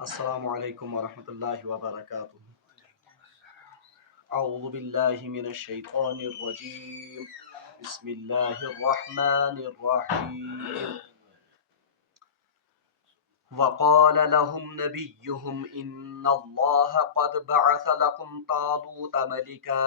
السلام علیکم ورحمۃ اللہ وبرکاتہ۔ اعوذ باللہ من الشیطان الرجیم، بسم اللہ الرحمن الرحیم۔ وقال لهم نبيهم إن الله قد بعث لكم طالوت ملكا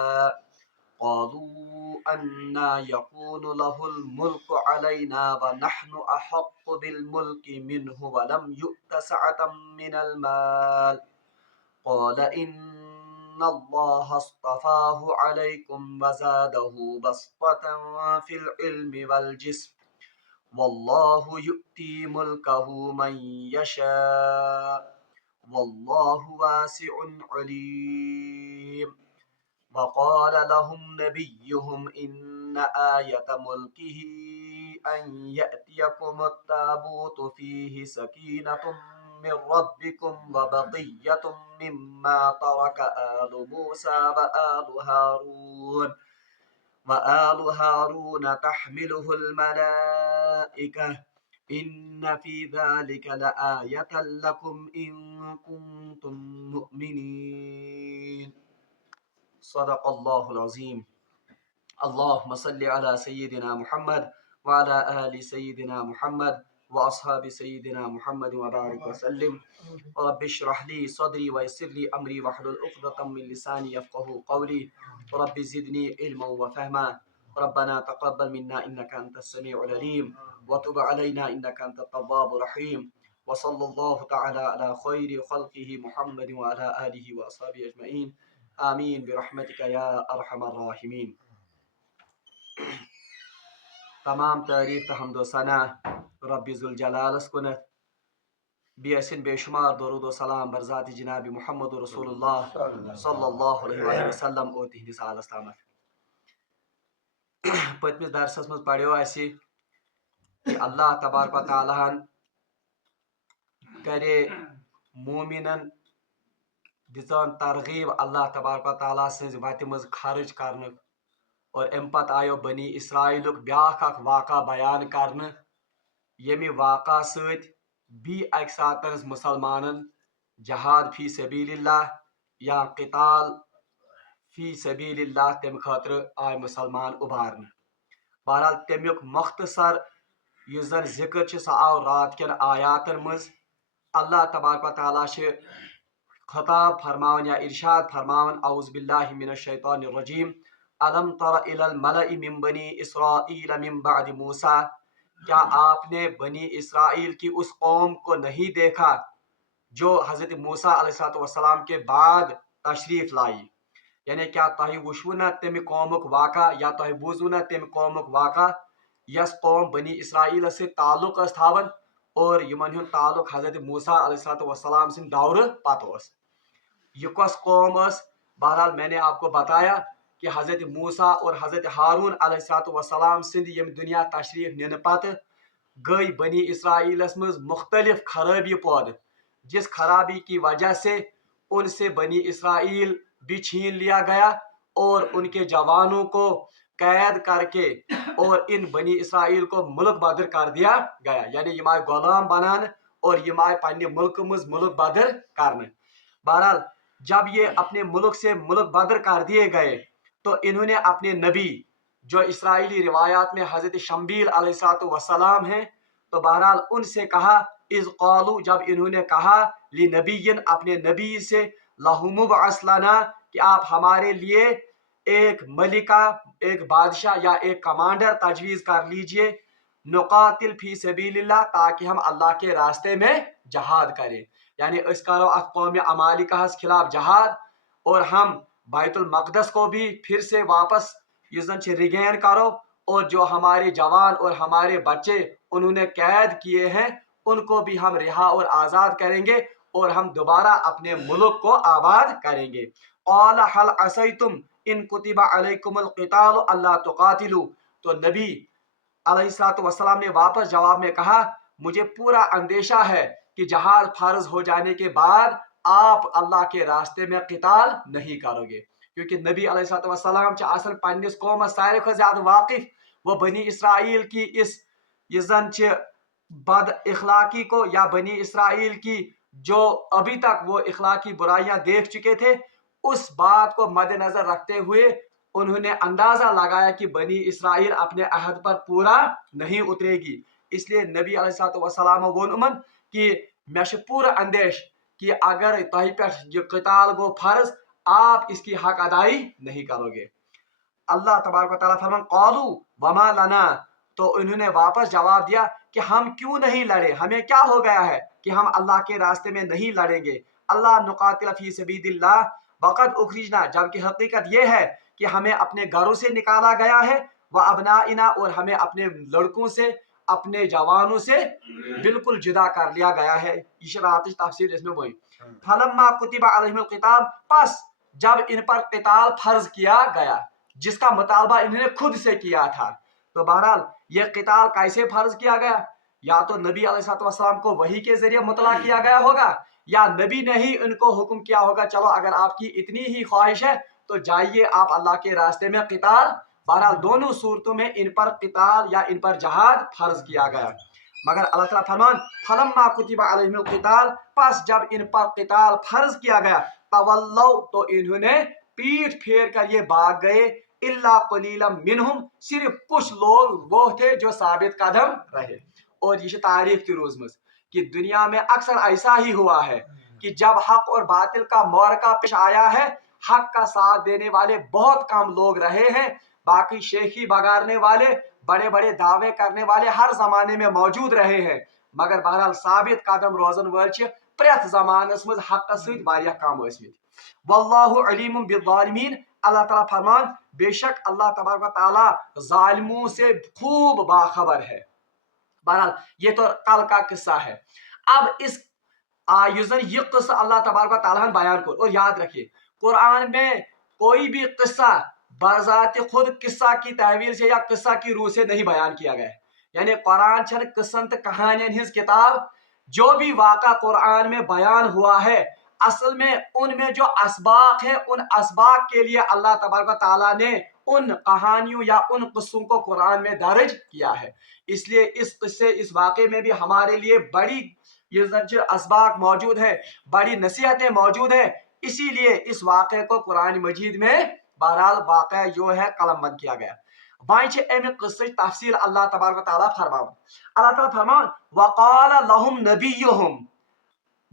قالوا أنى يكون له الملك علينا ونحن أحق بالملك منه ولم يؤت سعة من المال قال إن الله اصطفاه عليكم وزاده بسطة في العلم والجسم والله يؤتي ملكه من يشاء والله واسع عليم۔ وقال لهم نبيهم إن آية ملكه أن يأتيكم التابوت فيه سكينة من ربكم وبقية مما ترك آل موسى وآل هارون تحمله الملائكة إن في ذلك لآية لكم إن كنتم مؤمنين۔ صدق اللہ العظیم۔ اللہم صلی علی سیدنا محمد وعلی آل سیدنا محمد واصحاب سیدنا محمد وبارک وسلم۔ رب اشرح لی صدری ویسر لی امری واحلل عقدۃ من لسانی یفقہوا قولی۔ رب زدنی علما وفہما۔ ربنا تقبل منا انک انت السمیع العلیم وتب علینا انک انت التواب الرحیم۔ وصلی اللہ تعالی علی خیر خلقہ محمد وعلی آلہ واصحابہ اجمعین، آمین برحمتک یا ارحم الراحمین۔ تمام تعریف تو حمد و ثنا رب ذوالجلالس کنت، بیسن بے شمار درود و سلام برذات جناب محمد رسول اللہ صلی اللہ علیہ وسلم اور تہندس آلس تامت۔ پتمس درسس مز پڑھو اسی کہ اللہ تبارک و تعالیٰ کرے مومنن دِژن ترغیب اللہ تبارک و تعالیٰ سٕنٛزِ وتہِ منٛز خرچ کرنُک، اور امہِ پتہٕ آیو بنی اسرائیلُک بیٛاکھ اکھ واقعہ بیان کرنہٕ ییٚمہِ واقعہ سۭتۍ بیٚیہِ اکہِ ساتہٕ مسلمانن جہاد فی سبیل اللہ یا قتال فی سبیل اللہ تمہِ خٲطرٕ آے مسلمان اُبارنہٕ۔ بہرحال تمیُک مختصر یُس زن ذکر چھُ سُہ آو رات کٮ۪ن آیاتن منٛز۔ اللہ تبارک و تعالیٰ چھِ خطاب فرماون یا ارشاد فرماون، اعوذ باللہ من الشیطان الرجیم، الم تر الی الملأ من بنی اسرائیل من بعد موسیٰ، کیا آپ نے بنی اسرائیل کی اس قوم کو نہیں دیکھا جو حضرت موسیٰ علیہ السلام کے بعد تشریف لائی؟ یعنی کیا تہ وچھو نا تمہِ قومُک واقعہ یا تہ بوٗزوٕ نا تمہِ قومُک واقعہ یس قوم بنی اسرائیل سۭتۍ تعلق ٲس تھاوان اور یمن ہُنٛد تعلق حضرت موسیٰ علیہ السلام سٕنٛدِ دورٕ پتہٕ اوس؟ یہ کس قوم ٲس؟ بہرحال میں نے آپ کو بتایا کہ حضرت موسیٰ اور حضرت ہارون علیہ السلام سند یم دنیا تشریف نِنہٕ پتہٕ گئی بنی اسرائیلس مز مختلف خرابی پود، جس خرابی کی وجہ سے ان سے بنی اسرائیل بھی چھین لیا گیا اور ان کے جوانوں کو قید کر کے اور ان بنی اسرائیل کو ملک بدر کر دیا گیا، یعنی یم آئے غلام بنانے اور یم آئے پنہ ملک مز ملک بدر کرنے۔ بہرحال جب یہ اپنے ملک سے ملک بدر کر دیے گئے تو انہوں نے اپنے نبی جو اسرائیلی روایات میں حضرت شمبیل علیہ السلام ہیں، تو بہرحال ان سے کہا، اذ قالو، جب انہوں نے کہا، لنبیٍ، اپنے نبی سے، لہم ابعث لنا، کہ آپ ہمارے لیے ایک ملکہ، ایک بادشاہ یا ایک کمانڈر تجویز کر لیجئے، نقاتل فی سبیل اللہ، تاکہ ہم اللہ کے راستے میں جہاد کریں، یعنی اس کرو ات قوم عمالقہ خلاف جہاد اور ہم بیت المقدس کو بھی پھر سے واپس ریگین کرو، اور جو ہمارے جوان اور ہمارے بچے انہوں نے قید کیے ہیں ان کو بھی ہم رہا اور آزاد کریں گے اور ہم دوبارہ اپنے ملک کو آباد کریں گے۔ قال هل عصیتم ان کتب علیکم القتال الا تقاتلوا، تو نبی علیہ السلام نے واپس جواب میں کہا، مجھے پورا اندیشہ ہے کہ جہاد فرض ہو جانے کے بعد آپ اللہ کے راستے میں قتال نہیں کرو گے، کیونکہ نبی علیہ السلام اصل پنس قومس ساروی کھۄتہٕ زیادہ واقف، وہ بنی اسرائیل کی اس زن بد اخلاقی کو یا بنی اسرائیل کی जो अभी तक वो इखलाकी बुराइयां देख चुके थे, उस बात को मद्देनजर रखते हुए उन्होंने अंदाजा लगाया कि बनी इसराइल अपने अहद पर पूरा नहीं उतरेगी। इसलिए नबी अलैहिस्सलाम वोन कि मे पूरा अंदेश कि अगर तह पे यह क़िताल गो फर्ज, आप इसकी हक अदाई नहीं करोगे। अल्लाह तबारक तआला फरमान क़ालू वमा लना, तो उन्होंने वापस जवाब दिया कि हम क्यों नहीं लड़े, हमें क्या हो गया है कि हम अल्लाह के रास्ते में नहीं लड़ेंगे। अल्लाह नुकातिल फी सबीलिल्लाह वक़द उखरिजना, जबकि हकीकत यह है कि हमें अपने घरों से निकाला गया है, व अबनाइना, और हमें अपने लड़कों से, अपने जवानों से बिल्कुल जुदा कर लिया गया है। इशरातिश तफसीर इसमें वही फलम्मा कुतिबा अलैहिमुल क़िताल, बस जब इन पर क़िताल फर्ज किया गया, जिसका मुतालबा इन्होंने खुद से किया था। तो बहरहाल ये क़िताल कैसे फर्ज किया गया, या तो नबी अलैहिस्सलाम को वही के जरिए मुतला किया गया होगा, या नबी ने ही उनको हुक्म किया होगा, चलो अगर आपकी इतनी ही ख्वाहिश है तो जाइए आप अल्लाह के रास्ते में क़िताल। बहरहाल दोनों सूरतों में इन पर क़िताल या इन पर जहाद फर्ज किया गया। मगर अल्लाह ताला फरमान फलम्मा कुतिबा अलैहिमुल क़िताल, बस जब इन पर क़िताल फर्ज किया गया, तवल्लौ, तो इन्होंने पीठ फेर कर ये भाग गए, इल्ला क़लीलम मिनहुम, सिर्फ कुछ लोग वो थे जो साबित कदम रहे। और ये तारीख थी रोजमज कि दुनिया में अक्सर ऐसा ही हुआ है कि जब हक और बातिल का मौरका पेश आया है, हक का साथ देने वाले बहुत कम लोग रहे हैं, बाकी शेखी बगाड़ने वाले, बड़े बड़े दावे करने वाले हर जमाने में मौजूद रहे हैं। मगर बहरहाल साबित कदम रोजन वाल प्रेथ जमानस मज हक सत वारियाह कम ٲسۍमٕتۍ। वल्लाहु अलीमुम बिज़्ज़ालिमीन, अल्लाह ताला फरमान बेशक अल्लाह तबारक व तआला जालिमों से खूब बाखबर है। बहरहाल ये तो कल का किस्सा है। अब इस ये किस्सा अल्लाह तबारक व तआला बयान कर, और याद रखिए कुरान में कोई भी किस्सा बजाते खुद किस्सा की तहवील से या किस्सा की रूह से नहीं बयान किया गया है। यानी कुरान छन किस्सन तो कहानियन हिज किताब, जो भी वाक़ा कुरान में बयान हुआ है, असल में उनमें जो असबाक है, उन असबाक के लिए अल्लाह तबारक व तआला ने उन कहानियों या उन किस्सों को कुरान में दर्ज किया है। इसलिए इस किस्से, इस वाक़े में भी हमारे लिए बड़ी ये असबाक मौजूद है, बड़ी नसीहतें मौजूद है। इसीलिए इस वाक़े को कुरान मजीद में बहरहाल वाक़या जो है कलमबंद किया गया। वहीं अमि किस्से तफसील अल्लाह तबारक व तआला फरमान, अल्लाह ताला फरमान वक़ाल लहुम नबियुहुम,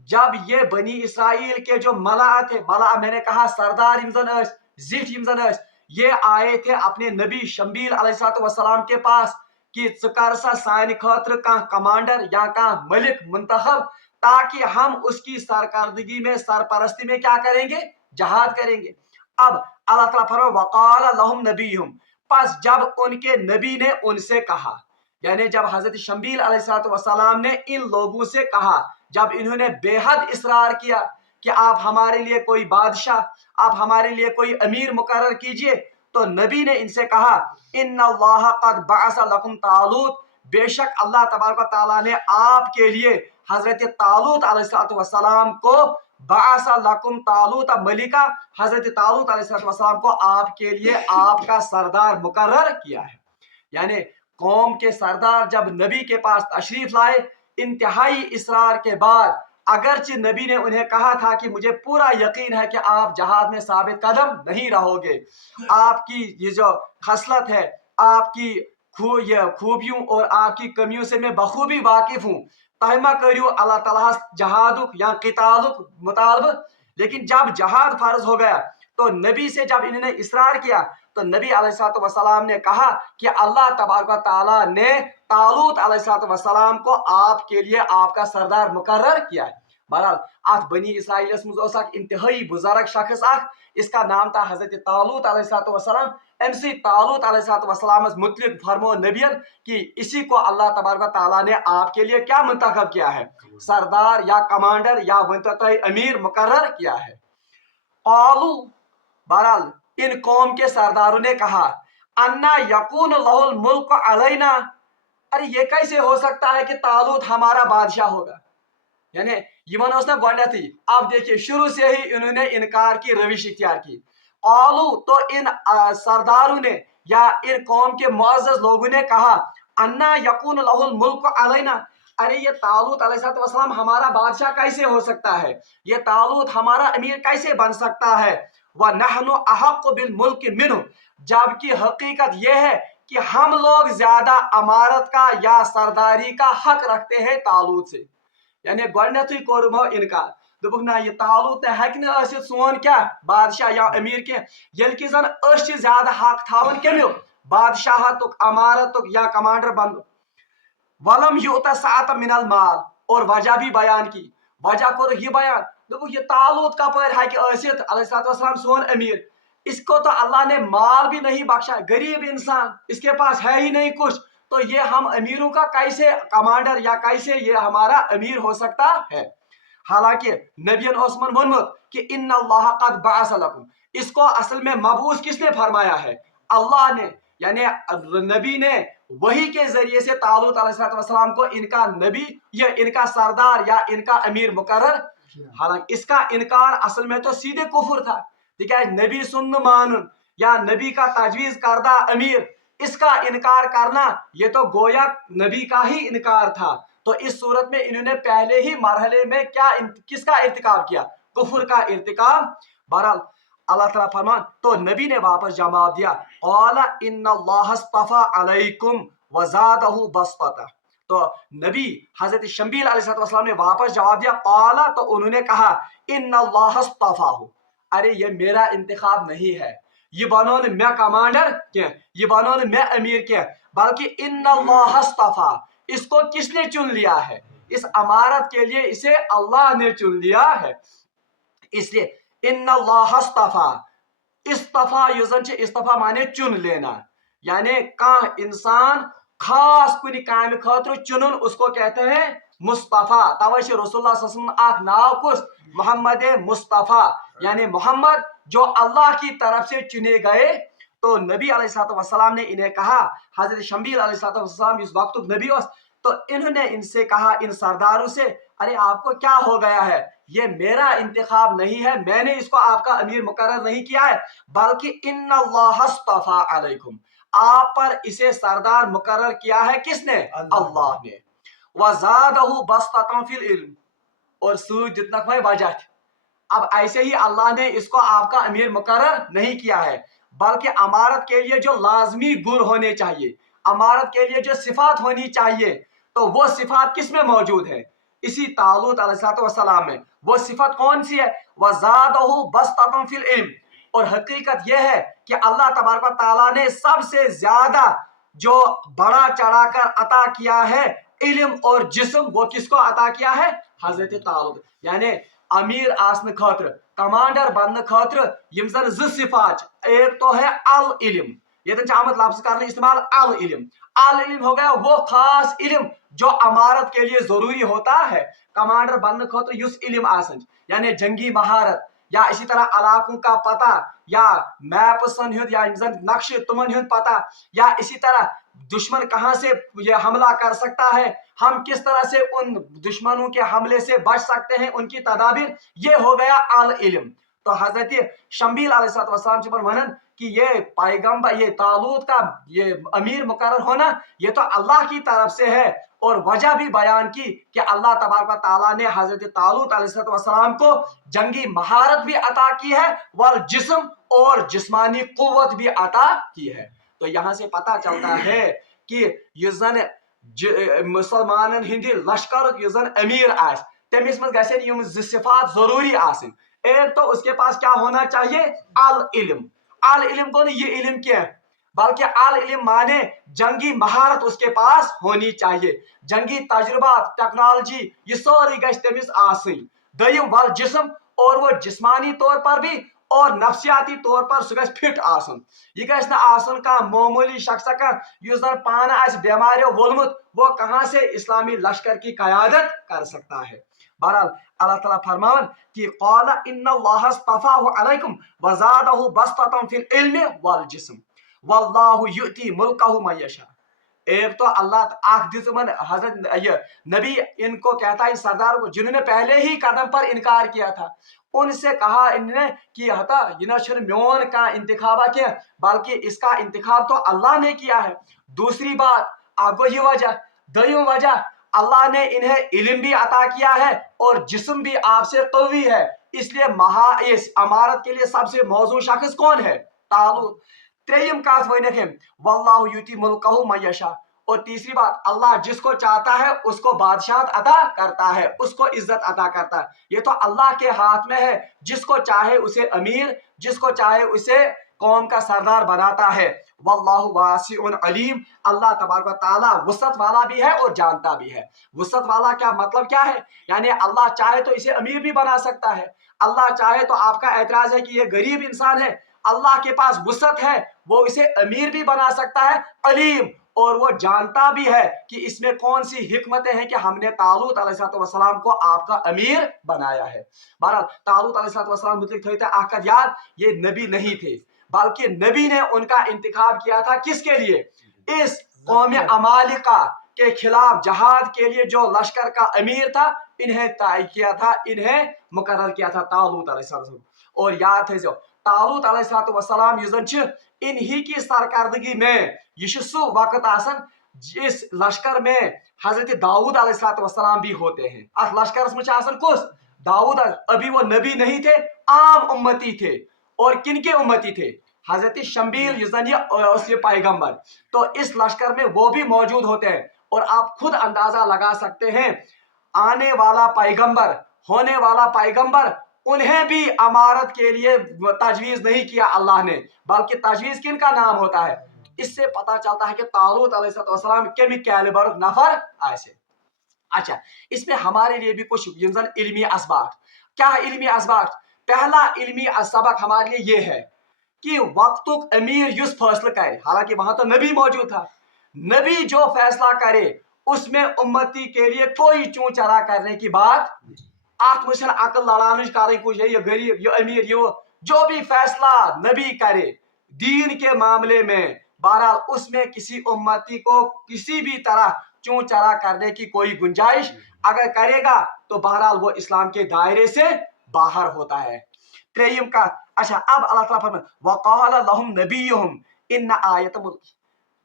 जब ये बनी इसराइल के जो मला थे, मला मैंने कहा सरदार इमजन जिठ इमजन, ये आए थे अपने नबी शम्बील अलैहिस्सलाम के पास कि कर सा सानि खातिर का कमांडर या का मलिक मुंतखब, ताकि हम उसकी सरकर्दगी में, सरपरस्ती में क्या करेंगे, जहाद करेंगे। अब अल्लाह ताला फरमाया वक़ाल लहुम नबियुहुम, बस जब उनके नबी ने उनसे कहा, यानी जब हजरत शम्बील अलैहिस्सलाम ने इन लोगों से कहा, जब इन्होंने बेहद इसरार किया कि आप हमारे लिए कोई बादशाह, आप हमारे लिए कोई अमीर मुकर्रर कीजिए, तो नबी ने इनसे कहा इन्नल्लाह क़द बअसा लकुम तालूत, बेशक अल्लाह तबारक व तआला ने आपके लिए हजरत तालूत अलैहिस्सलाम को, बअसा लकुम तालूत मलिका, हजरत तालूत अलैहिस्सलाम को आपके लिए आपका सरदार मुकर्रर किया है। यानी कौम के सरदार जब नबी के पास तशरीफ लाए, इंतहाई इसरार के बाद, अगरचे नबी ने उन्हें कहा था कि मुझे पूरा यकीन है कि आप जहाद में साबित कदम नहीं रहोगे, आपकी ये जो खसलत है, आपकी खूबियों और आपकी कमियों से मैं बखूबी वाकिफ हूँ, तहमा करियो अल्लाह ताला जहादुक या क़ितालुक मुतालब। लेकिन जब जहाद फर्ज हो गया, तो नबी से जब इन्होंने इसरार किया, तो नबी अलैहिस्सलाम ने कहा कि अल्लाह तबारक व तआला ने तालूत अलैहिस्सलाम को आपके लिए आपका सरदार मुकर्रर किया है। बहरहाल अत बनी इसराइल मज इंतहाई बुजुर्ग शख्स, इसका नाम था हजरत तालूत अलैहिस्सलाम। एमसी तालूत अलैहिस्सलाम मुतलिक फरमो नबियन कि इसी को अल्लाह तबारक व तआला ने आपके लिए क्या मुंतखब किया है, सरदार या कमांडर या अमीर मुकर्रर किया है। आलू, बहरहाल इन कौम के सरदारों ने कहा अन्ना यकून लहुल मुल्क अलैना, अरे ये कैसे हो सकता है कि तालूत हमारा बादशाह होगा। यानी यमन ना गोडती, अब देखिए शुरू से ही इन्होंने इनकार की रविश इख्तियार की। आलू, तो इन सरदारों ने या इन कौम के मुअज़्ज़ज़ लोगों ने कहा अन्ना यकून लहुल मुल्क अलैना, अरे ये तालूत अलैहिस्सलाम हमारा बादशाह कैसे हो सकता है, ये तालूत हमारा अमीर कैसे बन सकता है। व नहनु अहक्कु बिल मुल्क मिन्हु, जबकि हकीकत यह है कि हम लोग ज्यादा अमारत का या सरदारी का हक रखते हैं तालूत से। यानी गोडनेथुई कोरमो इनकार, दोपुक ना ये तालूत हेक्के सोन क्या बादशाह या अमीर के, येल कि जन ज्यादा हक थावन कमियुक बादशाहतुक अमारतुक या कमांडर बन। वलम युता सात मिनल माल, और वजह भी बयान की, वजह कोर ये बयान, दोपुक ये तालूत कपर हेक्के अलैहिस्सलाम सोन अमीर, इसको तो अल्लाह ने माल भी नहीं बख्शा, गरीब इंसान, इसके पास है ही नहीं कुछ, तो ये हम अमीरों का कैसे कमांडर या कैसे ये हमारा अमीर हो सकता है। हालांकि नबियन ओस्मान वनमुत कि इन्नल्लाह कद बअस लकुम, इसको असल में मबूस किसने फरमाया है, अल्लाह ने, यानी नबी ने वही के जरिए से तालूत अलैहिस्सलाम को इनका नबी या इनका सरदार या इनका अमीर मुकर्रर। हालांकि इसका इनकार असल में तो सीधे कुफर था, ठीक, नबी सुन्न मानुन या नबी का तजवीज करदा अमीर, इसका इनकार करना ये तो गोया नबी का ही इनकार था। तो इस सूरत में इन्होंने पहले ही मरहले में क्या किसका इर्तिकाब किया, कुफर का इर्तिकाब। बहरहाल अल्लाह ताला फरमान, तो नबी ने वापस जवाब दिया, क़ाला इन्नल्लाह इस्तफ़ा अलैकुम व ज़ादहु बस्ता। तो नबी हजरत शम्बील अलैहिस्सलाम ने वापस जवाब दिया, क़ाला, तो उन्होंने कहा, इन्नल्लाह इस्तफ़ाहु, अरे ये मेरा इंतखाब नहीं है, ये बनोन मैं कमांडर क्या, ये बनोन मैं अमीर क्या, बल्कि इन्नल्लाह इस्तफ़ा, इसको किसने चुन लिया है, इस अमारत के लिए इसे अल्लाह ने चुन लिया है। इसलिए इन्नल्लाह इस्तफ़ा, इस्तफ़ा युजन से इस्तफ़ा माने चुन लेना, यानी कह इंसान खास कुछ काम खतर चुनुन उसको कहते हैं मुस्तफ़ा। तवे रसूलुल्लाह सल्लल्लाहु अलैहि वसल्लम नाव कुस मोहम्मद मुस्तफ़ा, यानी मोहम्मद जो अल्लाह की तरफ से चुने गए। तो नबी अलैहिस्सलाम ने इन्हें कहा, हजरत शम्बील अलैहिस्सलाम इस वक्त नबी हो, तो इन्होंने इनसे कहा, इन सरदारों से, अरे आपको क्या हो गया है, ये मेरा इंतखाब नहीं है, मैंने इसको आपका अमीर मुकर्रर नहीं किया है, बल्कि इन्नल्लाह इस्तफ़ा अलैकुम, आप पर इसे सरदार मुकर्रर किया है किसने, अल्लाह ने। वज़ादहु बस्ततन फिल इल्म, और सूद जितना कोई वजह। अब ऐसे ही अल्लाह ने इसको आपका अमीर मुकर्रर नहीं किया है, बल्कि अमारत के लिए जो लाजमी गुण होने चाहिए, अमारत के लिए जो सिफात होनी चाहिए, तो वो सिफात किस में मौजूद है, इसी तालूत अलैहिस्सलाम में। वो सिफत कौन सी है, वज़ादहु बस्ततन फिल इल्म, और हकीकत यह है कि अल्लाह तबारक व तआला ने सबसे ज्यादा जो बड़ा चढ़ाकर अता किया है इल्म और जिस्म, वो किसको अता किया है, हजरत तालूत। यानी अमीर आसन खतर, कमांडर बनने खतर यम जन ज सिफात, एक तो है अल इल्म, ये आमद लफ्ज करने इस्तेमाल अल इल्म। अल इल्म हो गया वो खास इल्म जो अमारत के लिए जरूरी होता है, कमांडर बनने खतर युस इल्म आसन, यानी जंगी महारत, या इसी तरह इलाकों का पता, या मैपसन हुंद, या नक्शे तुमन हुंद पता, या इसी तरह दुश्मन कहाँ से ये हमला कर सकता है, हम किस तरह से उन दुश्मनों के हमले से बच सकते हैं, उनकी तदाबीर, ये हो गया अल इल्म। तो हजरत शम्बील अलैहिस्सलाम पर वनन कि ये पैगंबर, ये तालूत का ये अमीर मुकर्रर होना, ये तो अल्लाह की तरफ से है, और वजह भी बयान की कि अल्लाह तबारक व तआला ने हजरत तालूत अलैहिस्सलाम को जंगी महारत भी अता की है, वल जिस्म, और जिस्मानी कुव्वत भी अता की है। तो यहाँ से पता चलता है कि युजन मुसलमान हिंदी लश्कर युजन अमीर आस, तमिस मज गसेन यम सिफात जरूरी आसिन। एक तो उसके पास क्या होना चाहिए, अल इल्म। अल इल्म को नहीं, ये इल्म क्या है, बल्कि अल इल्म माने जंगी महारत उसके पास होनी चाहिए, जंगी तजुर्बा, टेक्नोलॉजी, ये सारी गश तमिस आसिन। दयम वल जिस्म, और वो जिस्मानी तौर पर भी और नफ्सियाती तौर पर सह फिट आसन, यह गश न आसन का मामूली शख्स का युस जन पान आस बेमारियों वोलमुत, वो कहां से इस्लामी लश्कर की कयादत कर सकता है। बहरहाल अल्लाह ताला फरमान कि क़ाला इन्नल्लाह इस्तफ़ाहु अलैकुम व ज़ादहु बस्ततन फिल इल्मि वल जिस्म वल्लाहु युती मुल्कहु मन यशा। एक तो अल्लाह आख दिसमन हजरत नबी इनको कहता है, सरदार को जिन्होंने पहले ही कदम पर इनकार किया था, उनसे कहा इन्होंने कि हता यह म्योन का इंतखाबा किया, बल्कि इसका इंतखाब तो अल्लाह ने किया है। दूसरी बात आपको ये वजह, दयूम वजह, अल्लाह ने इन्हें इल्म भी अता किया है और जिस्म भी आपसे कवी है, इसलिए इस अमारत के लिए सबसे मौजू शख्स कौन है? तालूत। त्रेयम कत वनिक हम वल्लाहु युती मुल्कहु मन यशा, और तीसरी बात, अल्लाह जिसको चाहता है उसको बादशाहत अता करता है, उसको इज्जत अता करता है। ये तो अल्लाह के हाथ में है, जिसको चाहे उसे अमीर, जिसको चाहे उसे कौम का सरदार बनाता है। वल्लाहु वासिउन अलीम, अल्लाह तबारक व तआला वसअत वाला भी है और जानता भी है। वसअत वाला क्या मतलब क्या है? यानी अल्लाह चाहे तो इसे अमीर भी बना सकता है, अल्लाह चाहे तो आपका एतराज है कि ये गरीब इंसान है, अल्लाह के पास वसअत है, वो इसे अमीर भी बना सकता है। अलीम, और वो जानता भी है कि इसमें कौन सी हिकमतें हैं कि हमने तालूत अलैहिस्सलाम को आपका अमीर बनाया है। बहरहाल तालूत अलैहिस्सलाम मुतल्लिक थोड़ी आकद याद, ये नबी नहीं थे, बल्कि नबी ने उनका इंतखाब किया था किसके लिए? इस कौम अमालिका के खिलाफ जहाद के लिए जो लश्कर का अमीर था, इन्हें तय किया था, इन्हें मुकर्रर किया था तालूत अलैहिस्सलाम। और याद है जो तालूत अलैहिस्सलाम इन्हीं की सरकर्दगी में यह सु वक्त आसन जिस लश्कर में हजरत दाऊद अलैहिस्सलाम भी होते हैं। अथ लश्कर में आसन कुस दाऊद, अभी वो नबी नहीं थे, आम उम्मती थे। और किन के उम्मती थे? हजरत शम्बील ये पैगंबर। तो इस लश्कर में वो भी मौजूद होते हैं। और आप खुद अंदाजा लगा सकते हैं, आने वाला पैगंबर, होने वाला पैगंबर, उन्हें भी अमारत के लिए तजवीज़ नहीं किया अल्लाह ने, बल्कि तजवीज़ किन का नाम होता है? इससे पता चलता है कि तालूत अलैहिस्सलाम केमि कैलिबर नफर ऐसे। अच्छा, इसमें हमारे लिए भी कुछ इल्मी असबाक। क्या इल्मी असबाक? पहला इल्मी सबक हमारे लिए ये है कि वक्तुक अमीर युस फैसला करे, हालांकि वहां तो नबी मौजूद था, नबी जो फैसला करे उसमें उम्मती के लिए कोई चूं चरा करने की बात, आत्मशन अकल लड़ाने कर कुछ ये गरीब ये अमीर ये जो भी फैसला नबी करे दीन के मामले में, बहरहाल उसमें किसी उम्मती को किसी भी तरह चूं चरा करने की कोई गुंजाइश अगर करेगा तो बहरहाल वो इस्लाम के दायरे से बाहर होता है। त्रेयम का अच्छा, अब अल्लाह ताला फरमाता है वक़ाल लहुम नबियुहुम इन आयत मुल्क।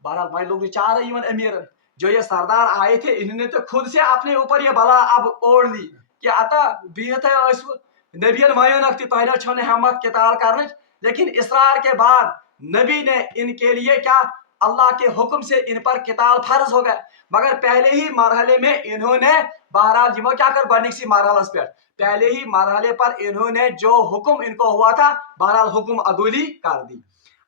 बहरहाल भाई लोग विचार है अमीर जो ये सरदार आए थे, इन्होंने तो खुद से अपने ऊपर ये बला अब ओढ़ ली कि अता बिहत नबियन वयोनक तह छो हिम्मत किताल करने, लेकिन इसरार के बाद नबी ने इनके लिए क्या अल्लाह के हुक्म से इन पर किताल फर्ज हो गया। मगर पहले ही मरहले में इन्होंने बहरहाल जिमो क्या कर बनिक मरहलस पे पहले ही मरहले पर इन्होंने जो हुक्म इनको हुआ था बहरहाल हुक्म अदूली कर दी।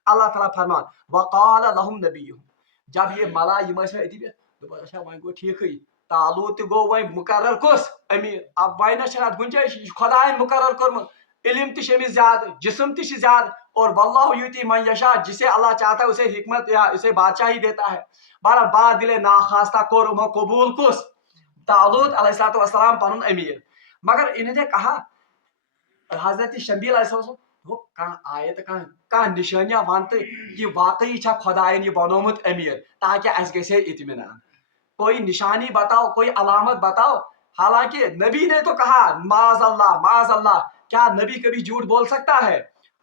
अल्लाह ताला फरमान वक़ाल लहुम नबियुहुम, जब ये मला यम अच्छा वह गो ठीक ही तालूत गो वह मुकर्रर कुस अमीर, अब वह गुंजाइश खुदा मुकर्रर कर्मुत, इल्म तमिस ज्यादा, जिस्म तह ज्यादा, और वल्लाहु युती मन यशा, जिसे अल्लाह चाहता है उसे हिकमत या उसे बादशाही देता है। बहरहाल बाद दिले नाखास्ता कोर कबूल कुस तालूत अलैहिस्सलाम पनुन अमीर। मगर इन्होंने कहा हजरत शम्बील आयत कह निशानियां वन तो कि वाकई खुदायन यह बनोमुत अमीर, ताकि अस गए इत्मीनान, कोई निशानी बताओ, कोई अलामत बताओ। हालांकि नबी ने तो कहा माज अल्लाह, क्या नबी कभी झूठ बोल सकता है?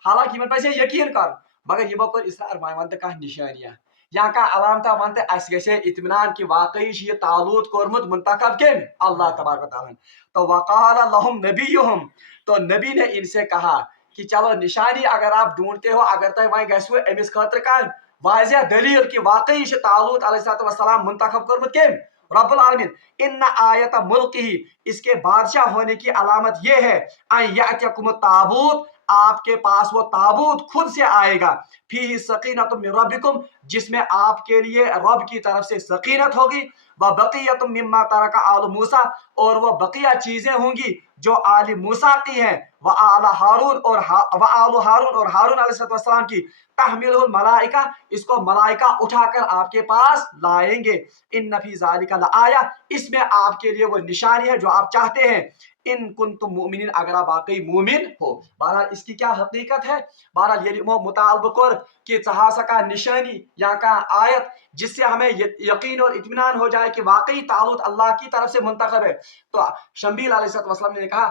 हालांकि इन पे यकीन कर, मगर यमो कर इसरार वन तो कह निशानियां या कह अलामत वन तो अस गए इत्मीनान कि वाकई यह तालूत कोरमुत मुंतखब केम अल्लाह तबारक व तआला। तो वक़ाल लहुम नबियुहुम, तो नबी ने इनसे कहा कि चलो निशानी अगर आप ढूंढते हो, अगर तक वह गो अमिस खतर कह वाज़ह दलील कि वाकई तालूत अलैहिस्सलाम मुंतखब कोरमुत केम रब्बुल आलमीन। इन आयत मुल्क ही, इसके बादशाह होने की अलामत यह है अन यातियकुम ताबूत, आपके पास वो ताबूत खुद से आएगा, फीही सकीनतुम मिन रब्बिकुम, जिसमें आपके लिए रब की तरफ से सकीनत होगी, व बक़ियतुम मिम्मा तरका आलु मूसा, और वो बकिया चीजें होंगी जो आली मूसा की हैं, व आला हारून और हारून अलैहिस्सलाम की, तहमिलुल मलाइका, इसको मलाइका उठाकर आपके पास लाएंगे। इन फी ज़ालिका लआया, इसमें आपके लिए वो निशानी है जो आप चाहते हैं, इन कुंतुम मुमिनीन, अगर आप वाकई मुमिन हो। बहरहाल इसकी क्या हकीकत है? बहरहाल ये मुतालबा कि चहासा का निशानी या का आयत जिससे हमें यकीन और इत्मीनान हो जाए कि वाकई तालूत अल्लाह की तरफ से मुंतखब है। तो शम्बील अलैहिस्सलाम ने कहा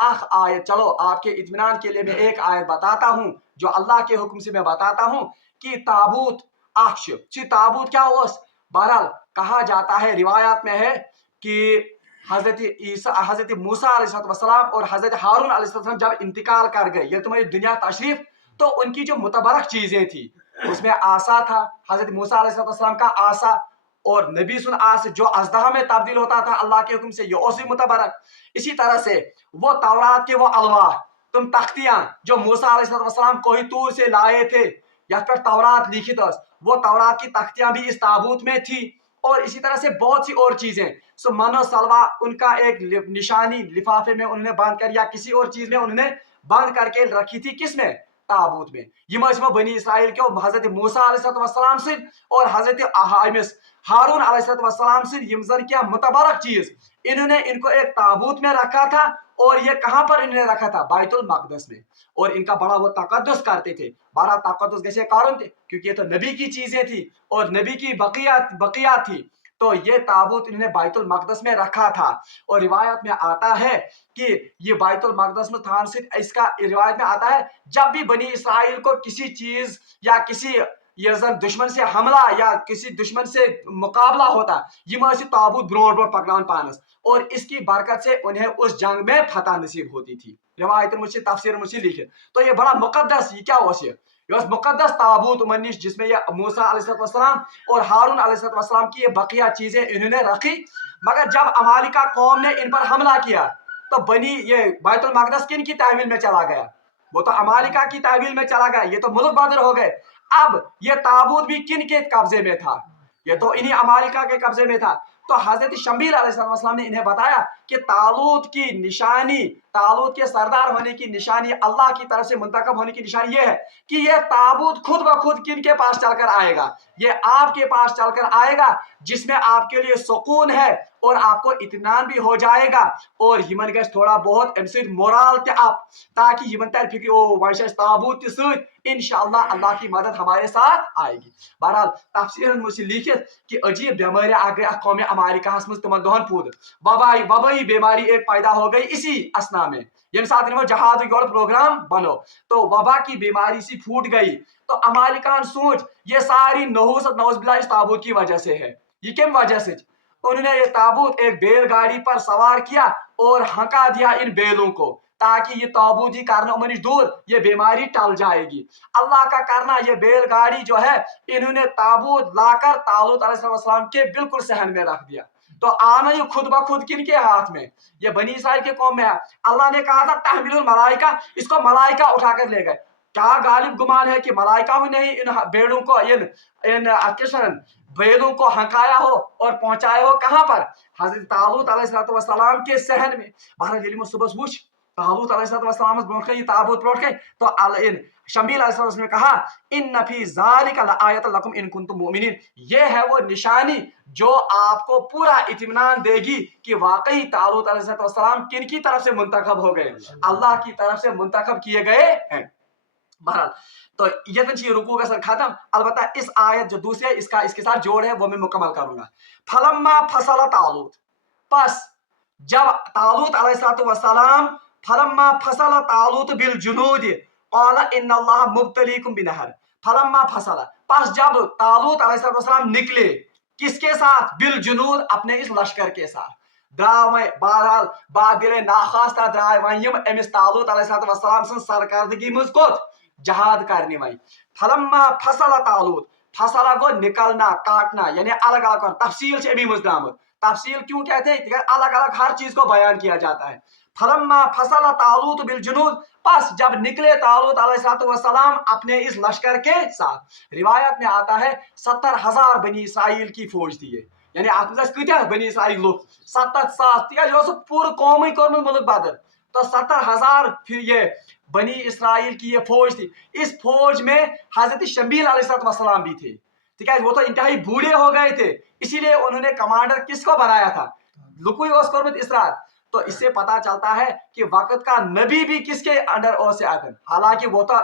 आयत, चलो आपके इत्मीनान के लिए मैं एक आयत बताता हूँ जो अल्लाह के हुक्म से मैं बताता हूँ कि ताबूत ताबूत क्या हो। बहरहाल کہا جاتا ہے، روایات میں ہے کہ حضرت موسیٰ علیہ السلام اور حضرت ہارون علیہ السلام جب انتقال کر گئے، یہ تمہاری دنیا تشریف، تو ان کی جو متبرک چیزیں تھیں اس میں آسا تھا، حضرت موسیٰ علیہ السلام کا آسا، اور نبی سن آس جو اژدہا میں تبدیل ہوتا تھا اللہ کے حکم سے، یہ اسی متبرک. اسی طرح سے وہ تورات کے وہ الواح، تم تختیاں جو موسیٰ علیہ السلام کوہ طور سے لائے تھے، یا پھر تورات لکھت اس، وہ تورات کی تختیاں بھی اس تابوت میں تھی. اور اسی طرح سے بہت سی اور چیزیں، سو من و سلوا ان کا ایک نشانی لفافے میں انہوں نے باندھ کر یا کسی اور چیز میں انہوں نے باندھ کر کے رکھی تھی. کس میں؟ تابوت میں. یہ بنی اسرائیل کے حضرت موسیٰ علیہ السلام سے اور حضرت ہارون علیہ السلام سے یم زن کیا متبرک چیز، انہوں نے ان کو ایک تابوت میں رکھا تھا. اور یہ کہاں پر انہوں نے رکھا تھا؟ بیت المقدس میں. اور ان کا بڑا وہ تقدس کرتے تھے. بڑا تقدس کیسے کارن تھے؟ کیونکہ یہ تو نبی کی چیزیں تھی اور نبی کی بقیات تھی. تو یہ تابوت انہوں نے بیت المقدس میں رکھا تھا. اور روایت میں آتا ہے کہ یہ بیت المقدس میں تھان سے اس کا روایت میں آتا ہے جب بھی بنی اسرائیل کو کسی چیز یا کسی دشمن سے حملہ یا کسی دشمن سے مقابلہ ہوتا، یہ تابوت برونٹ برونٹ پکنان پانس، اور اس کی برکت سے انہیں اس جنگ میں فتح نصیب ہوتی تھی. روایت مجھ تفسیر مجھ لکھے. تو یہ بڑا مقدس، یہ کیا ہوا یہ مقدس تابوت منش جس میں یہ موسیٰ علیہ السلام اور ہارون علیہ السلام کی یہ بقیہ چیزیں انہوں نے رکھی. مگر جب امالیکہ قوم نے ان پر حملہ کیا تو یہ بیت المقدس کن کی تحویل میں چلا گیا؟ وہ تو امالیکہ کی تحویل میں چلا گیا. یہ تو ملک بدر ہو گئے. اب یہ تابوت بھی کن کے قبضے میں تھا؟ یہ تو انہی امالیکہ کے قبضے میں تھا. تو حضرت شمبیل علیہ السلام نے انہیں بتایا کہ طالوت کی نشانی، طالوت کے سردار ہونے کی نشانی، اللہ کی طرف سے منتخب ہونے کی نشانی یہ ہے کہ یہ تابوت خود بخود کن کے پاس چل کر آئے گا؟ یہ آپ کے پاس چل کر آئے گا، جس میں آپ کے لیے سکون ہے اور آپ کو اطمینان بھی ہو جائے گا. اور یمن گژھِ تھوڑا بہت امہ سۭتۍ مورال تہِ اپ، تاکہ یمن تر فکر وۄنۍ چھُ اَسہِ تابوت تہِ سۭتۍ، انشاءاللہ اللہ کی مدد ہمارے ساتھ آئے گی. بہرحال تفسیرن مجھ لکھت کہ عجیب بیماری آ گئی اتھ قوم امالیکہ مز تمن دہن پود، وبائی بیماری ایک پیدا ہو گئی اسی اسنا میں. یم سات وہ جہاد یور پروگرام بنو تو وبا کی بیماری سی پھوٹ گئی. تو امالیکان سوچ یہ ساری نحوست نعوذ باللہ اس تابوت کی وجہ سے ہے. یہ کم وجہ سے؟ انہوں نے یہ تابوت ایک بیل گاڑی پر سوار کیا اور ہنکا دیا ان بیلوں کو، تاکہ یہ تابوت ہی کرنا منش دور یہ بیماری ٹل جائے گی. اللہ کا کرنا، یہ بیل گاڑی جو ہے انہوں نے تابوت لا کر طالوت علیہ السلام کے بالکل صحن میں رکھ دیا. تو آنا یہ خود بخود کن کے ہاتھ میں؟ یہ بنی اسرائیل کے قوم میں ہے. اللہ نے کہا تھا تحمل الملائکہ، اس کو ملائکہ اٹھا کر لے گئے. کیا غالب گمان ہے کہ ملائکہ ہی نہیں ان بیڑوں کو ان بیلوں کو ہنکایا ہو اور پہنچایا ہو کہاں پر؟ حضرت طالوت علیہ السلام کے صحن میں. بہرحال صبح وچ طالوت علیہ السلام برونٹ یہ تابوت برونٹ گئی تو شمبیل علیہ السلام نے کہا ان فی ذالک لآیۃ لکم ان کنتم مؤمنین، یہ ہے وہ نشانی جو آپ کو پورا اطمینان دے گی کہ واقعی طالوت علیہ السلام کن کی طرف سے منتخب ہو گئے؟ اللہ کی طرف سے منتخب کیے گئے ہیں. بہرحال تو یہ چیز رکوع کا سر ختم. البتہ اس آیت جو دوسرے اس کے ساتھ جوڑ ہے وہ میں مکمل کروں گا. فلما فصل طالوت، پس جب طالوت علیہ السلام فلما فصل طالوت بالجنود قال ان اللہ مبتلیکم بنہر. فلما فصل، پس جب طالوت علیہ السلام نکلے کس کے ساتھ؟ بالجنود، اپنے اس لشکر کے ساتھ. درا وے بہرحال بعد دل ناخواستہ درائے وے یم امس طالوت علیہ السلام سن سرکردگی مز کوت جہاد کرنے وے. فلما فصل طالوت، فصلہ گو نکلنا، کاٹنا، یعنی الگ الگ. تفصیل سے ابھی مز درامت. تفصیل کیوں کہتے ہیں؟ الگ الگ ہر چیز کو بیان کیا جاتا ہے. فلما فصل طالوت بالجنود، پس جب نکلے طالوت علیہ السلام اپنے اس لشکر کے ساتھ. روایت میں آتا ہے 70,000 بنی اسرائیل کی فوج تھی. یعنی آپ کتیا بنی اسرائیل لوگ؟ 70,000. تک پور قومی کورمت ملک بدر. تو 70,000 پھر یہ بنی اسرائیل کی یہ فوج تھی. اس فوج میں حضرت شمبیل علیہ السلام بھی تھے. ٹھیک ہے، وہ تو انتہائی بوڑھے ہو گئے تھے، اسی لیے انہوں نے کمانڈر کس کو بنایا تھا؟ لکوئی اوس کورمت اسرار. تو اس سے پتا چلتا ہے کہ وقت کا نبی بھی کس کے انڈر او سے آتے ہیں. حالانکہ وہ تو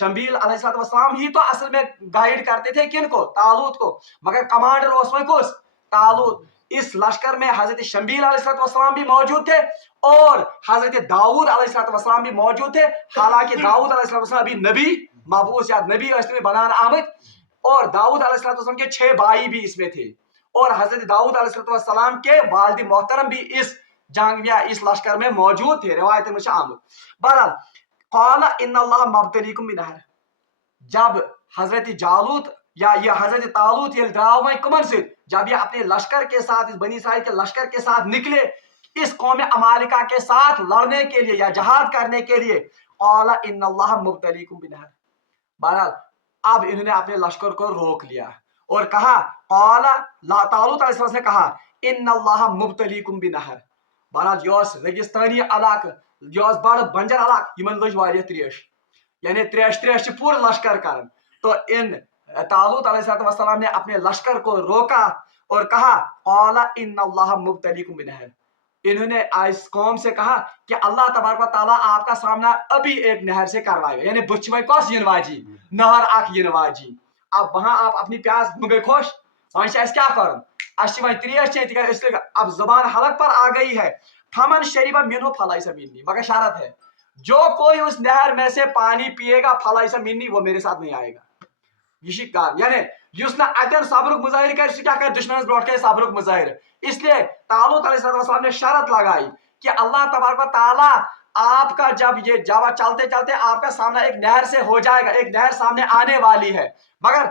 شمبیل علیہ السلام ہی تو اصل میں گائیڈ کرتے تھے کن کو؟ طالوت کو. مگر کمانڈر اس میں کس؟ طالوت. اس لشکر میں حضرت شمبیل علیہ السلام بھی موجود تھے اور حضرت داؤد علیہ السلام بھی موجود تھے. حالانکہ داؤد علیہ السلام بھی نبی مبعوث یا نبی اس میں بنان آمد، اور داؤد علیہ السلام کے 6 بھائی بھی اس میں تھے. اور حضرت داؤد علیہ السلام کے والد محترم بھی اس جنگ یا اس لشکر میں موجود تھے، روایت میں آمد. بہرحال قال ان اللہ مبتلیکم بنہر، جب حضرت جالوت یا یہ حضرت طالوت یہ دراو وہیں کمن سے، جب یہ اپنے لشکر کے ساتھ اس بنی اسرائیل کے لشکر کے ساتھ نکلے اس قوم عمالقہ کے ساتھ لڑنے کے لیے یا جہاد کرنے کے لیے، قال ان اللہ مبتلیکم بنہر، بہرحال اب انہوں نے اپنے لشکر کو روک لیا اور کہا، قال طالوت علیہ السلام نے کہا ان اللہ مبتلیکم بنہر، بہرحال یہ ریگستانی علاقہ، یہ بڑ بنجر علاقہ، یمن لج واریاہ تریش، یعنی تریش پورا لشکر کرن. تو ان طالوت علیہ السلام نے اپنے لشکر کو روکا اور کہا، قال ان اللہ مبتلیکم بنہر، انہوں نے اس قوم سے کہا کہ اللہ تبارک و تعالیٰ آپ کا سامنا ابھی ایک نہر سے کروائے گا، یعنی بچھوئی کس ین واجی نہر اخ ین واجی. اب وہاں آپ اپنی پیاس گئی خوش، وہاں سے کیا کرن، اس وہاں تریش چیت، اس لیے اب زبان حلق پر آ گئی ہے. فمن شریبہ منہ فلیس منی، مگر شرط ہے جو کوئی اس نہر میں سے پانی پیے گا فلیس منی، وہ میرے ساتھ نہیں آئے گا. یہ کار یعنی اس نا اتن صبرک مظاہر کر، کیا کر دشمنس برونٹ کے صبرک مظاہر. اس لیے طالوت علیہ السلام نے شرط لگائی کہ اللہ تبارک و تعالیٰ آپ کا جب یہ جاوا چلتے چلتے آپ کا سامنا ایک نہر سے ہو جائے گا، ایک نہر سامنے آنے والی ہے، مگر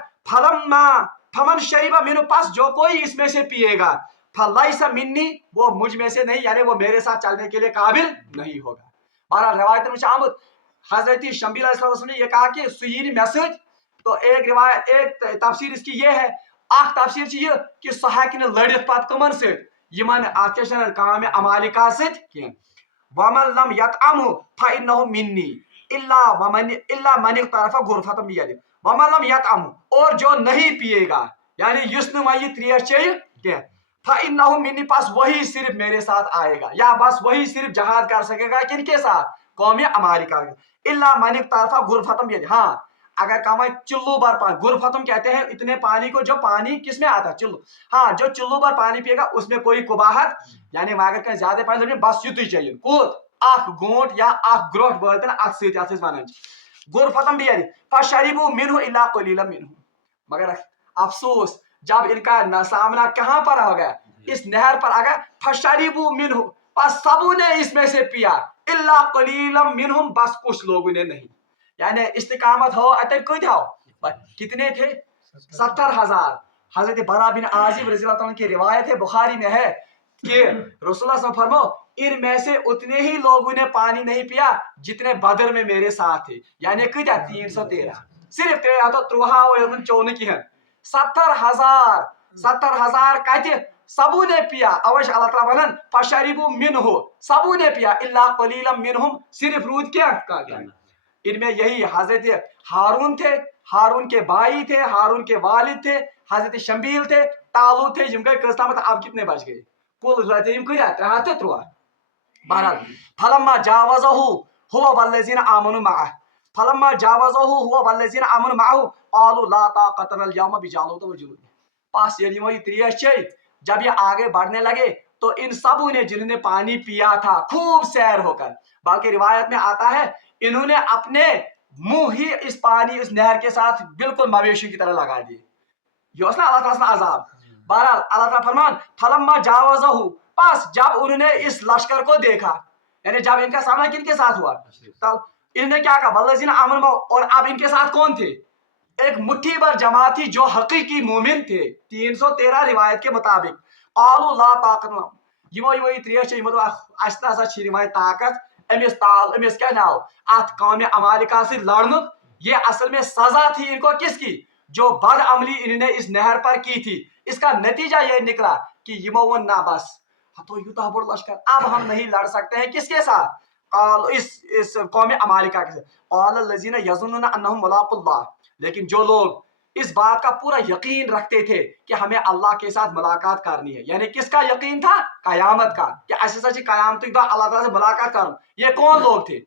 فمن شریبہ منہ، پس جو کوئی اس میں سے پیے گا فلیس منی، وہ مجھ میں سے نہیں، یعنی وہ میرے ساتھ چلنے کے لیے قابل نہیں ہوگا. بہرحال روایت میں آمد حضرت شمبیل علیہ السلام نے یہ کہا کہ سین میسج. تو ایک روایت ایک تفسیر اس کی یہ ہے، اخ تفسیر چھ یہ کہ سہ ہیکہ نہ لڑت پت کمن ست، یمن قوم عمالقہ ست کی. ومن لم یطعمہ فانہ منی الا من اغترف غرفۃ بیدہ. ومن لم یطعمہ، اور جو نہیں پیے گا، یعنی یس نہ وہی تریش چیہ کی، فانہ منی، پس وہی صرف میرے ساتھ آئے گا، یا بس وہی صرف جہاد کر سکے گا کن کے ساتھ، قوم عمالقہ. الا من اغترف غرفۃ بیدہ، ہاں اگر کہاں چلو بھر پانی، غرفتم کہتے ہیں اتنے پانی کو جو پانی کس میں آتا ہے، چلو، ہاں جو چلو بھر پانی پیے گا اس میں کوئی قباحت، یعنی اگر کہیں زیادہ پانی لڑے بس یوتی چاہیے کوت اخ گونٹ یا اخ گروٹ بولتے ہیں ات ست ونان غرفتم بھی یعنی فشربوا منہ الا قلیلا منہ. مگر افسوس جب ان کا سامنا کہاں پر ہو گیا، اس نہر پر آ گیا، فشربوا منہ، بس سبوں نے اس میں سے پیا، الا قلیلا منہم، بس کچھ لوگوں نے نہیں. یعنی استقامت ہو اتر کت ہو کتنے تھے، 70,000. حضرت برا بن عازب رضی اللہ عنہ کی روایت ہے، بخاری میں ہے کہ رسول اللہ صلی اللہ علیہ وسلم فرمو ان میں سے اتنے ہی لوگوں نے پانی نہیں پیا جتنے بدر میں میرے ساتھ تھے، یعنی کتیا 313، صرف تو تروہا چون کی 70,000 کتہ سبوں نے پیا. اوش اللہ تعالیٰ ونن فشربوا منہ، سبوں نے پیا، الا قلیلا منہم، صرف رود کیا ان میں یہی حضرت ہارون تھے، ہارون کے بھائی تھے، ہارون کے والد تھے، حضرت شمبیل تھے، طالوت تھے، جن کا قسمت اب کتنے بچ گئے، کل کیا 303. بہرحال فلما جاوزہ هو والذین آمنوا معه، فلما جاوزہ هو والذین آمنوا معه قالوا لا طاقت لنا اليوم بجالوت وجنود. پس یعنی وہی تریش چی جب یہ آگے بڑھنے لگے تو ان سبوں نے جنہوں نے پانی پیا تھا خوب سیر ہو کر، بلکہ روایت میں آتا ہے انہوں نے اپنے منہ ہی اس پانی اس نہر کے ساتھ بالکل مویشی کی طرح لگا دیے. یہ اس نا اللہ تعالیٰ کا عذاب. بہرحال اللہ تعالیٰ فرمان فلما جاوزہ، پس جب انہوں نے اس لشکر کو دیکھا، یعنی جب ان کا سامنا کن کے ساتھ ہوا، انہوں نے کیا کہا، والذین آمنوا، اور اب ان کے ساتھ کون تھے، ایک مٹھی بھر جماعت تھی جو حقیقی مومن تھے 313 روایت کے مطابق. قالوا لا طاقت لنا، یہ تریش چھ اس نسا چھ روایت طاقت امس کیا ناو ات قوم عمالقہ سے لڑنک. یہ اصل میں سزا تھی ان کو کس کی، جو بد عملی انہوں نے اس نہر پر کی تھی. اس کا نتیجہ یہ نکلا کہ یمو ون نا بس تو یوتا بڑ لشکر، اب ہم نہیں لڑ سکتے ہیں کس کے ساتھ، قال اس قوم عمالقہ کے ساتھ. قال الذین یظنون انہم ملاقو اللہ، لیکن جو لوگ اس بات کا پورا یقین رکھتے تھے کہ ہمیں اللہ کے ساتھ ملاقات کرنی ہے، یعنی کس کا یقین تھا، قیامت کا، کہ ایسے سچ قیامت اللہ تعالیٰ سے ملاقات کروں. یہ کون لوگ تھے،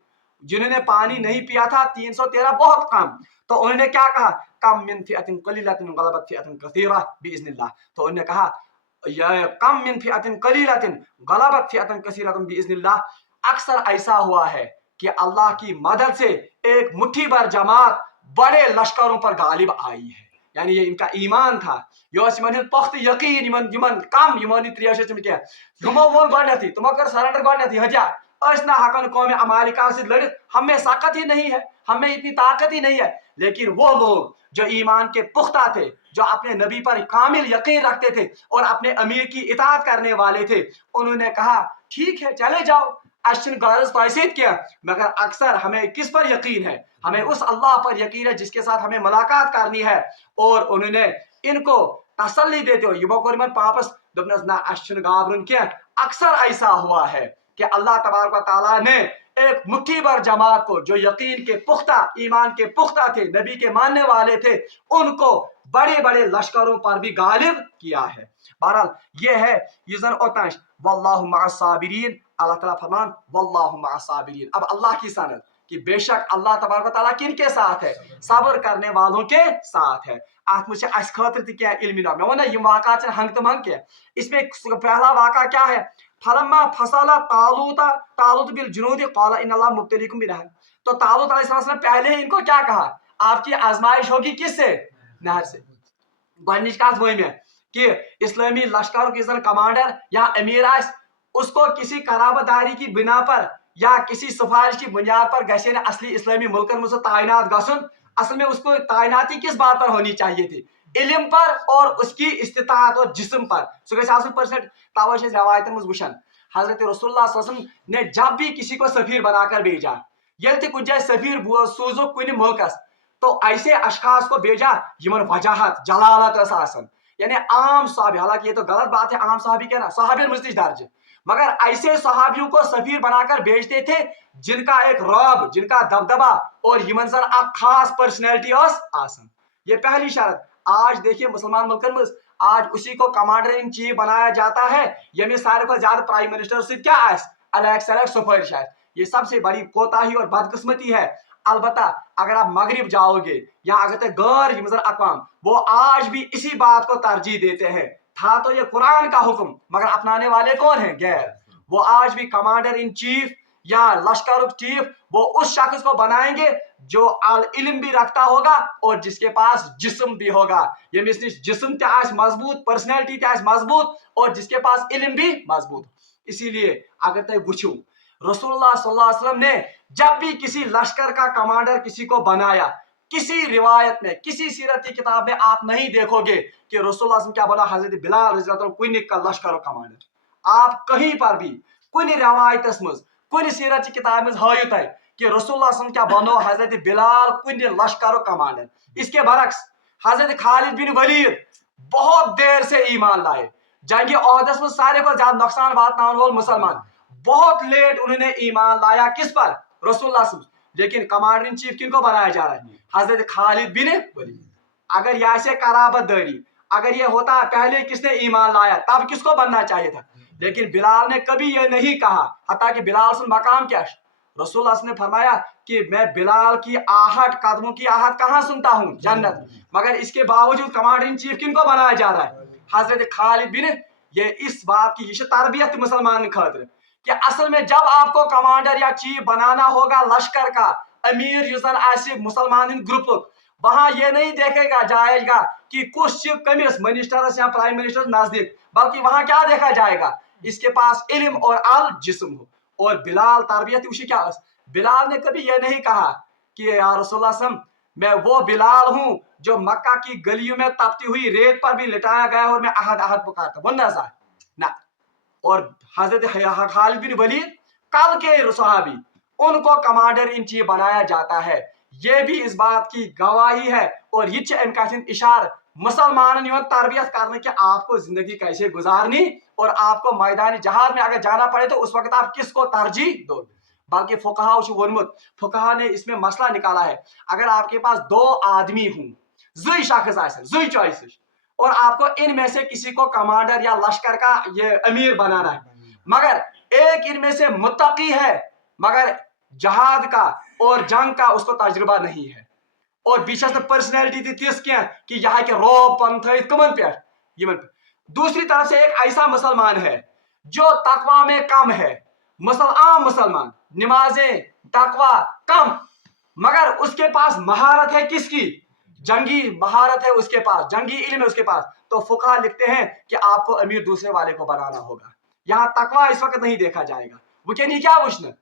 جنہوں نے پانی نہیں پیا تھا 313 بہت کم. تو انہوں نے کیا کہا، کم من فئۃ قلیلۃ غلبت فئۃ کثیرہ باذن اللہ. تو انہوں نے کہا کم من فئۃ قلیلۃ غلبت فئۃ کثیرۃ باذن اللہ. اکثر ایسا ہوا ہے کہ اللہ کی مدد سے ایک مٹھی بھر جماعت بڑے لشکروں پر غالب آئی ہے. यानी ये इनका ईमान था ये पुख्त यकीन कम यमन त्रेश क्या तुमो वोन गथी तुमो कर सरेंडर गथी हजा ना हकन कौम अमालिका से लड़ हमें ताकत ही नहीं है हमें इतनी ताकत ही नहीं है लेकिन वो लोग जो ईमान के पुख्ता थे जो अपने नबी पर कामिल यकीन रखते थे और अपने अमीर की इताअत करने वाले थे उन्होंने कहा ठीक है चले जाओ अशन गारज तैसीद किया मगर अक्सर हमें किस पर यकीन है हमें उस अल्लाह पर यकीन है जिसके साथ हमें मुलाकात करनी है और उन्होंने इनको तसल्ली देते हो युवक पापस दुपनस ना अशन गाबरुन क्या अक्सर ऐसा हुआ है कि अल्लाह तबारक व तआला ने एक मुट्ठी भर जमात को जो यकीन के पुख्ता ईमान के पुख्ता थे नबी के मानने वाले थे उनको बड़े बड़े लश्करों पर भी गालिब किया है। बहरहाल ये है युजन ओतश वल्लाहु मअस साबिरीन अल्लाह ताला फरमान वल्लाहु मअस साबिरीन। अब अल्लाह की सनद कि बेशक अल्लाह तबारक व तआला किन के साथ है सब्र करने वालों के साथ है। आत मुझे अस खतर क्या इल्म मे वन यम वाक़ा हंग तो मंग क्या इसमें पहला वाक़ा क्या है फलम्मा फसला तालूत बिल जुनूद क़ाला इन्नल्लाह मुब्तलीकुम बिनहर। तो तालूत अलैहिस्सलाम ने पहले ही इनको क्या कहा आपकी आजमाइश होगी किससे नहर से। गनिश कत वह में कि इस्लामी लश्कर की जन कमांडर या अमीर आस उसको किसी कराबदारी की बिना पर या किसी सिफारिश की बुनियाद पर गसे न असली इस्लामी मुल्कन में तैनात गसन असल में उसको तैनाती किस बात पर होनी चाहिए थी इल्म पर और उसकी इस्तिताअत और जिस्म पर सह परसेंट तवे रवायतन मज वुचान हजरत रसूलुल्लाह सल्लल्लाहु अलैहि वसल्लम ने जब भी किसी को सफीर बनाकर भेजा ये कुछ जाए सफीर सूजो कुन मुल्कस तो ऐसे अशखास को भेजा यमन वजाहत जलालत यानी आम सहाबी हालांकि ये तो गलत बात है आम सहाबी क्या ना सहाबी मुस्तिज दर्ज मगर ऐसे सहाबियों को सफीर बनाकर भेजते थे जिनका एक रौब जिनका दबदबा और यमन सर एक खास पर्सनैलिटी आसन। ये पहली शर्त। आज देखिए मुसलमान मुल्कन में आज उसी को कमांडर इन चीफ बनाया जाता है यमी सारे को ज्यादा प्राइम मिनिस्टर से क्या अलग सलग सुफरिश है। ये सबसे बड़ी कोताही और बदकिस्मती है। अलबत्ता अगर आप मगरिब जाओगे या अगर गैर मुसलमान अक़वाम वो आज भी इसी बात को तरजीह देते हैं था तो ये कुरान का हुक्म मगर अपनाने वाले कौन है गैर। वो आज भी कमांडर इन चीफ या लश्कर चीफ वो उस शख्स को बनाएंगे जो अल इल्म भी रखता होगा और जिसके पास जिस्म भी होगा ये जिस्म ते मजबूत पर्सनैलिटी ते मजबूत और जिसके पास इल्म भी मजबूत। इसीलिए अगर तुम वुचो रसूलुल्लाह सल्लल्लाहु अलैहि वसल्लम ने जब भी किसी लश्कर का कमांडर किसी को बनाया किसी रिवायत में किसी सीरत की किताब में आप नहीं देखोगे कि रसूलुल्लाह सल्लल्लाहु अलैहि वसल्लम क्या बोला हजरत बिलाल रज़ियल्लाहु अन्हु कुन का लश्कर कमांडर आप कहीं पर भी कुन रिवायत मज कुन सीरत की किताब में हायु तय कि रसूलुल्लाह सल्लल्लाहु अलैहि वसल्लम क्या बनो हजरत बिलाल कुन लश्कर कमांडर। इसके बरक्स हजरत खालिद बिन वलीद बहुत देर से ईमान लाए जंग ओहदस में सारे को ज्यादा नुकसान वातनाने वाले मुसलमान बहुत लेट उन्होंने ईमान लाया किस पर रसूलुल्लाह सल्लल्लाहु अलैहि वसल्लम। लेकिन कमांडर इन चीफ किनको बनाया जा रहा है हजरत खालिद बिन वलीद। अगर यहाँ से कराबतदारी अगर ये होता पहले किसने ईमान लाया तब किसको बनना चाहिए था लेकिन बिलाल ने कभी ये नहीं कहा हत्ता कि बिलाल से मकाम क्या रसूलुल्लाह ने फरमाया कि मैं बिलाल की आहट कदमों की आहट कहाँ सुनता हूँ जन्नत। मगर इसके बावजूद कमांडर इन चीफ किनको बनाया जा रहा है हजरत खालिद बिन। ये इस बात की तरबियत मुसलमान खातिर कि असल में जब आपको कमांडर या चीफ बनाना होगा लश्कर का अमीर युजन आसिफ मुसलमान ग्रुप वहां ये नहीं देखेगा जाएगा कि कुछ चीफ कमिस मिनिस्टर्स या प्राइम मिनिस्टर नजदीक बल्कि वहां क्या देखा जाएगा इसके पास इल्म और अल जिस्म हो। और बिलाल तरबियत उसी क्या बिलाल ने कभी ये नहीं कहा कि या रसूलुल्लाह सल्लल्लाहु अलैहि वसल्लम मैं वो बिलाल हूं जो मक्का की गलियों में तपती हुई रेत पर भी लिटाया गया और मैं अहद अहद पुकारता वरना ना। और हजरत खालिद बिन वलीद कल के सहाबी उनको कमांडर इन चीफ बनाया जाता है। ये भी इस बात की गवाही है और ये इशार मुसलमान तरबियत करने के आपको जिंदगी कैसे गुजारनी और आपको मैदानी जहाज में अगर जाना पड़े तो उस वक्त आप किसको तरजीह दो। बल्कि फुकहा ने इसमें मसला निकाला है अगर आपके पास दो आदमी हूं जुई शख्स जुई चॉइस और आपको इनमें से किसी को कमांडर या लश्कर का ये अमीर बनाना है मगर एक इनमें से मुत्तकी है मगर जहाद का और जंग का उसको तजुर्बा नहीं है और बीच पर्सनैलिटी तिस क्या कि यहाँ के रोब पन कमन पे। दूसरी तरफ से एक ऐसा मुसलमान है जो तकवा में कम है आम मुसलमान नमाजें तकवा कम मगर उसके पास महारत है किसकी जंगी महारत है उसके पास, जंगी इल्म है उसके पास, तो फुकहा लिखते हैं कि आपको अमीर दूसरे वाले को बनाना होगा। यहाँ तकवा इस वक्त नहीं देखा जाएगा। वो कहनी क्या वुश्न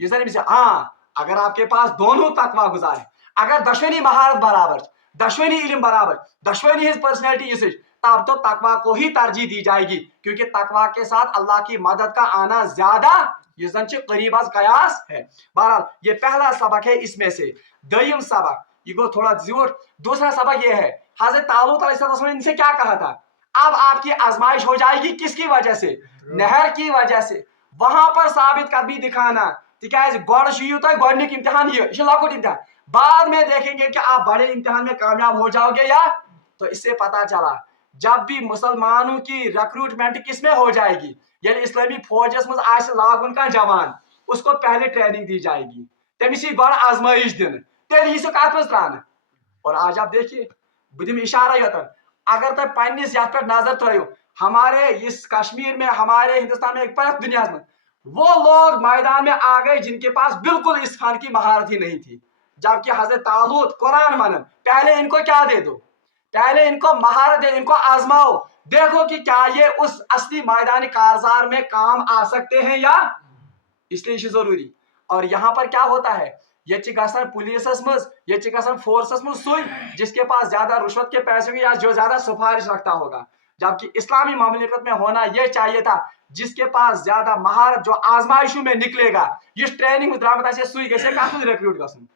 ये सर से हाँ, अगर आपके पास दोनों तकवा गुजार है, अगर दशवनी महारत बराबर, दशवनी इल्म बराबर, दशवनी हिज पर्सनैलिटी यूसेज, तब तो तकवा को ही तरजीह दी जाएगी, क्योंकि तकवा के साथ अल्लाह की मदद का आना ज्यादा ये करीब अज कयास है। बहरहाल ये पहला सबक है इसमें से। दयम सबक ये गो थोड़ा जोर। दूसरा सबक ये है, हज़रत तालूत अलैहिस्सलाम ने इनसे क्या कहा था, अब आपकी आजमाइश हो जाएगी किसकी वजह से, नहर की वजह से। वहां पर साबित कदमी दिखाना, तिकाज गोड़ तक गोडनिक इम्तिहान ये लकुट इम्तिहान, बाद में देखेंगे कि आप बड़े इम्तिहान में कामयाब हो जाओगे या। तो इससे पता चला जब भी मुसलमानों की रिक्रूटमेंट किस में हो जाएगी, यानी इस्लामी फौजस मज आस लागुन का जवान, उसको पहले ट्रेनिंग दी जाएगी, तमिस गोड़ आजमाइश दिन, तेल यह कत मज त्रान। और आज आप देखिए बह दिम इशारा योतन, अगर तुम पन्निस यथ पे नजर त्रो, हमारे इस कश्मीर में, हमारे हिंदुस्तान में, पूरी दुनिया में वो लोग मैदान में आ गए जिनके पास बिल्कुल इस फन की महारत ही नहीं थी, जबकि हजरत तालूत कुरान मानन, पहले इनको क्या दे दो, पहले इनको महारत दे, इनको आजमाओ, देखो कि क्या ये उस असली मैदानी कारजार में काम आ सकते हैं या। इसलिए जरूरी। और यहाँ पर क्या होता है, ये पुलिस मज, ये फोर्सस मज सुई जिसके पास ज्यादा रुश्वत के पैसे होंगे या जो ज्यादा सिफारिश रखता होगा, जबकि इस्लामी मामलिकत में होना यह चाहिए था जिसके पास ज्यादा महारत, जो आजमाइशों में निकलेगा, ये ट्रेनिंग में द्रामत सुई गए रिक्रूट गसन,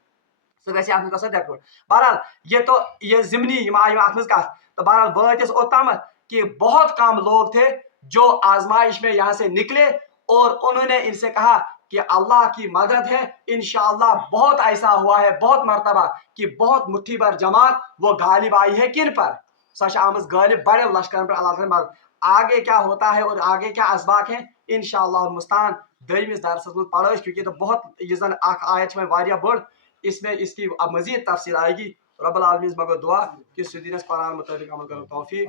सो गए रिक्रूट। बहरहाल ये तो ये जिमनी कत। तो बहरहाल वत ओतम कि बहुत कम लोग थे जो आजमाइश में यहाँ से निकले, और उन्होंने इनसे कहा कि अल्लाह की मदद है इंशाअल्लाह। बहुत ऐसा हुआ है बहुत मरतबा कि बहुत मुट्ठी भर जमात वो गालिब आई है किन पर, सच आमज गालिब बड़े लश्कर पर अल्लाह। आगे क्या होता है और आगे क्या असबाक है इंशाअल्लाह मुस्तान दयमिस दरसस में पढ़ो, क्योंकि तो बहुत ये आयत में वारिया बड़, इसमें इसकी अब मजीद तफसील आएगी। रब्बुल आलमीन मगर दुआ कि सुदीन कुरान मुताबिक अमल करो तौफीक।